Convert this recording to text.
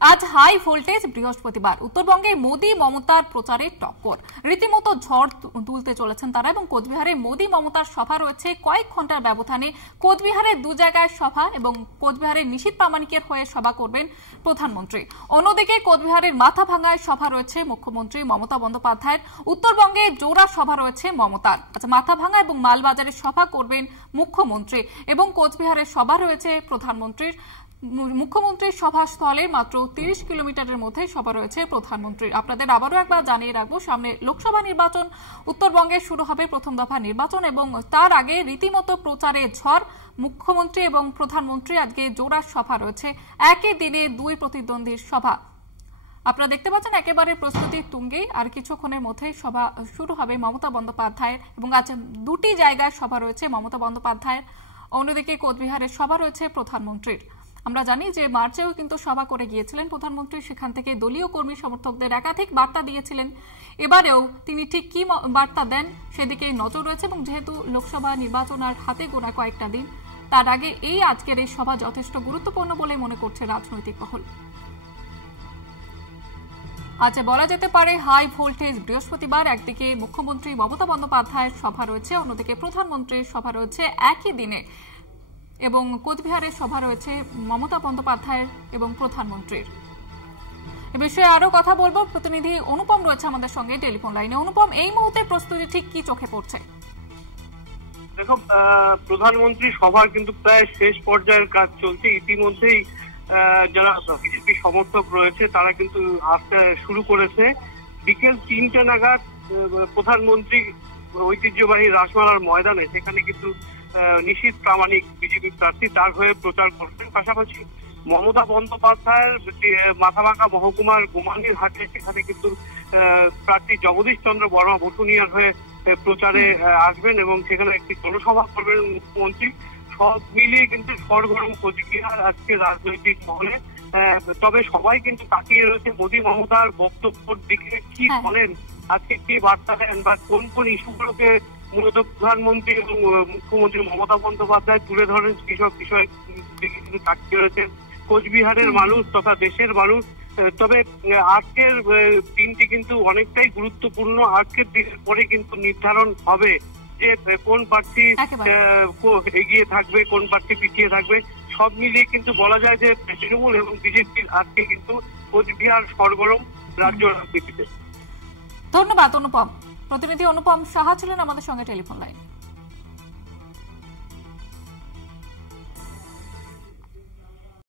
আজ high voltage বৃহস্পতিবার উত্তরবঙ্গে মোদী মমতার প্রচারে টক্কর রীতিমতো ঝড় তুলতে চলেছেন তারা এবং কোচবিহারে মোদী মমতার সভা রয়েছে কয়েক ঘন্টার ব্যবধানে কোচবিহারে দু জায়গায় সভা এবং কোচবিহারের নিশীথ প্রামাণিকের হয়ে সভা করবেন প্রধানমন্ত্রী। অন্যদিকে কোচবিহারের মাথাভাঙ্গায় সভা রয়েছে মুখ্যমন্ত্রী মমতা বন্দ্যোপাধ্যায়ের। উত্তরবঙ্গে জোড়া সভা রয়েছে মমতার। মাথাভাঙ্গা এবং মালবাজারে সভা করবেন মুখ্যমন্ত্রী এবং কোচবিহারের সভা রয়েছে প্রধানমন্ত্রীর। মুখ্যমন্ত্রীর সভাস্থলে মাত্র ৩০ কিলোমিটারের মধ্যে সভা রয়েছে প্রধানমন্ত্রীর। আপনাদের আবারও একবার জানিয়ে রাখবো, সামনে লোকসভা নির্বাচন, উত্তরবঙ্গে শুরু হবে প্রথম দফা নির্বাচন এবং তার আগে রীতিমতো প্রচারে ঝড়। মুখ্যমন্ত্রী এবং প্রধানমন্ত্রী আজকে জোড়া সভা রয়েছে, একই দিনে দুই প্রতিদ্বন্দ্বীর সভা। আপনারা দেখতে পাচ্ছেন একেবারে প্রস্তুতি তুঙ্গেই, আর কিছুক্ষণের মধ্যেই সভা শুরু হবে মমতা বন্দ্যোপাধ্যায়ের এবং আজ দুটি জায়গায় সভা রয়েছে মমতা বন্দ্যোপাধ্যায়ের। অন্যদিকে কোচবিহারের সভা রয়েছে প্রধানমন্ত্রীর। আমরা জানি যে মার্চেও কিন্তু সভা করে গিয়েছিলেন প্রধানমন্ত্রী, সেখান থেকে দলীয় কর্মী সমর্থকদের একাধিক বার্তা দিয়েছিলেন। এবারেও তিনি ঠিক কি বার্তা দেন সেদিকেই নজর রয়েছে এবং যেহেতু লোকসভা নির্বাচন আর হাতে গোনা কয়েকটা দিন, তার আগে আজকের এই সভা যথেষ্ট গুরুত্বপূর্ণ বলে মনে করছে রাজনৈতিক মহল। আজ বলা যেতে পারে হাই ভোল্টেজ বৃহস্পতিবার, একদিকে মুখ্যমন্ত্রী মমতা বন্দ্যোপাধ্যায়ের সভা রয়েছে, অন্যদিকে প্রধানমন্ত্রীর সভা রয়েছে একই দিনে এবং কোচবিহারের সভা রয়েছে মমতা বন্দ্যোপাধ্যায়ের এবং প্রধানমন্ত্রীর। এ বিষয়ে আরো কথা বলবো, প্রতিনিধি অনুপম রয়েছে আমাদের সঙ্গে টেলিফোন লাইনে। অনুপম, এই মুহূর্তে প্রস্তুতি ঠিক কি চোখে পড়ছে? দেখো, প্রধানমন্ত্রী সভার কিন্তু প্রায় শেষ পর্যায়ের কাজ চলছে। ইতিমধ্যেই যারা বিজেপি সমর্থক রয়েছে তারা কিন্তু আসতে শুরু করেছে। বিকেল ৩টে নাগাদ প্রধানমন্ত্রী ঐতিহ্যবাহী রাসমেলার ময়দানে সেখানে কিন্তু নিশীথ প্রামাণিক বিজেপি প্রার্থী তার হয়ে প্রচার করবেন। পাশাপাশি মমতা বন্দ্যোপাধ্যায়ের মাথাভাঙ্গা মহকুমার গোমানির হাটে সেখানে কিন্তু প্রার্থী জগদীশ চন্দ্র বর্মা বসুনিয়ার হয়ে প্রচারে আসবেন এবং সেখানে একটি জনসভা করবেন মুখ্যমন্ত্রী। সব মিলিয়ে কিন্তু সরগরম কোচবিহার আজকে রাজনৈতিক মহলে। তবে সবাই কিন্তু তাকিয়ে রয়েছে মোদী মমতার বক্তব্যের দিকে, কি বলেন আজকে, কি বার্তা দেন বা কোন কোন ইস্যুগুলোকে মূলত প্রধানমন্ত্রী এবং মুখ্যমন্ত্রী মমতা বন্দ্যোপাধ্যায় তুলে ধরেন সেসব বিষয় কিন্তু তাকিয়ে রয়েছে কোচবিহারের মানুষ তথা দেশের মানুষ। তবে আজকের দিনটি কিন্তু অনেকটাই গুরুত্বপূর্ণ। আজকের দিনের পরে কিন্তু নির্ধারণ হবে যে কোন প্রার্থী এগিয়ে থাকবে, কোন প্রার্থী পিছিয়ে থাকবে। সব মিলিয়ে কিন্তু বলা যায় যে তৃণমূল এবং বিজেপির আজকে কিন্তু কোচবিহার সরগরম রাজ্য রাজনীতিতে। ধন্যবাদ অনুপম। প্রতিনিধি অনুপম সাহা ছিলেন আমাদের সঙ্গে টেলিফোন লাইন।